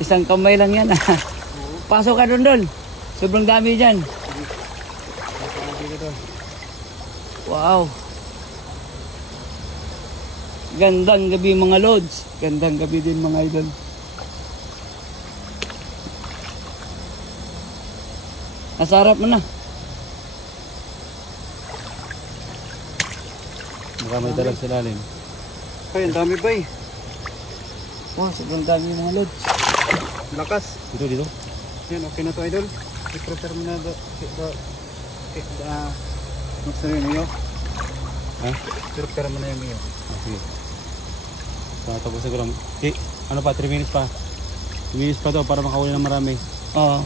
Isang kamay lang yan. Pasok ka doon. Sobrang dami dyan. Wow. Gandang gabi mga lods. Gandang gabi din mga idol. Nasa harap mo na. Baka may dalag sa lalim. Ay, ang dami ba eh. Wow, sobrang dami mga lods. Lakas. Dito. Yan, okay na to idol. I-prepare mo na gusto rin iyo. Ha? Prepare mo na yung iyo. Okay. Tapos ko lang. Ano pa? 3 minutes pa. 3 minutes pa to para makahuli ng marami. Oo.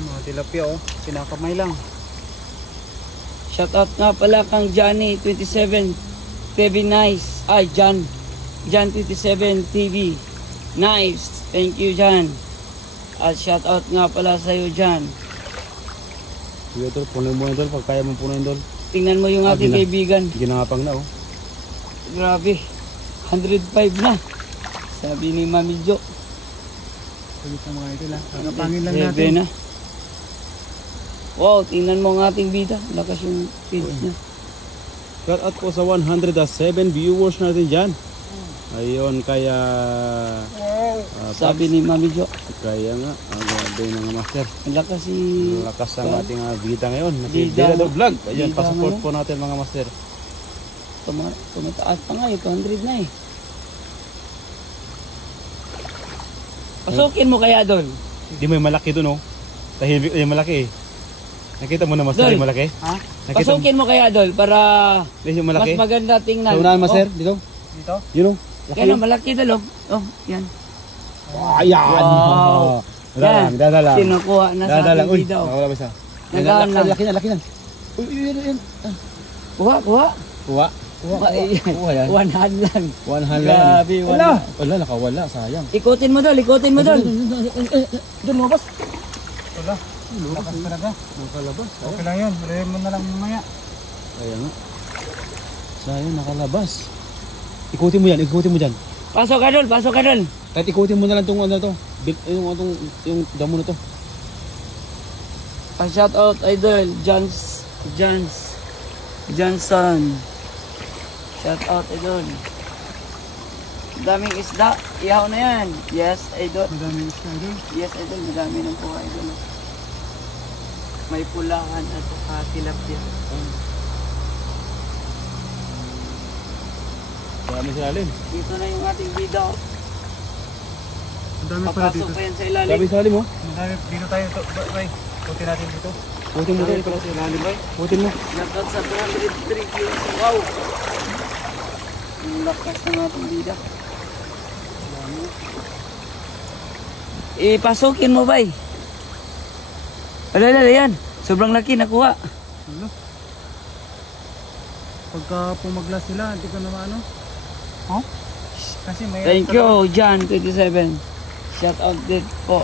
Mga tilapia oh. Kinakamay lang. Shoutout nga pala kang Johnny 27 TV Nice. Ay, John 27 TV Nice. Thank you, John. At shoutout nga pala sa iyo, John. Sige tol, puno mo tol. Pag kaya mong punuin tol. Tingnan mo yung ating kaibigan. Ginangapang na oh. Grabe. 105 na. Sabi ni Mami Jo. Kulit na mga idol ha. Pangapangin lang 107 natin. na. Wow, tingnan mo ang ating bida. Lakas yung page niya. Shout out po sa 107 viewers natin dyan. Ayun, kaya... Sabi ni Mami Jo. Kaya nga, ang ganda yung mga master. Ang lakas si... Lakas ang ating bida ngayon. Bida. Bida vlog. Ayun, Bida pasupport mo. po natin mga master. Tumataas pa nga eh. 200 na eh. Pasukin mo kaya doon. Hindi mo yung malaki doon oh. Tahimik yung malaki eh. Nakita mo na master Dol. yung malaki? Ha? Nakita mo Pasukin mo kaya doon para yung malaki? mas maganda tingnan. Sa unahan master, dito? Dito? Yun oh. Kaya na malaki doon. Oh, yan. Ayan! Wow. Dadalang, dadalang. Kinukuha na sa Dadalang. ating Uy, bida. nakawala ba isa? Nagdaan lang. Laki na, laki na. Uy, yun. Kuha. Kuha. Kuha yan. 100 lang. One hand lang. Grabe, Wala. Wala, nakawala. Sayang. Ikutin mo doon. Doon lumabas. Wala. Lakas talaga. Nakalabas. Okay lang yun. Malayan mo na lang mamaya. Kaya nga. Sayang, nakalabas. Ikutin mo yan, ikutin mo dyan. Pasok ka doon. Kahit ikutin mo na lang itong ano to. Yung damo na to. Shout out idol Johnson. Shout out idol. Daming isda. Ihaw na yan. Yes idol. Madami isda idol. Yes idol. Madami ng kuha idol. May pulahan at saka tilapia. Marami sa lalim. Dito na yung ating bida. Ang dami pala Papasok dito. pa yan sa ilalim. Marami sa lalim oh. Madami. Dito tayo. Bay. Puti natin dito. Putin mo Dami to. pala sa ilalim bay. Putin mo. Nagkat sa 303 kilos. Wow! Ang lakas ng ating bida. Ipasukin mo ba eh? Alala yan. Sobrang laki nakuha. Ano? Pagka pumaglas sila, hindi ko naman ano. Huh? Kasi may... Thank you, John 27. Shout out din po.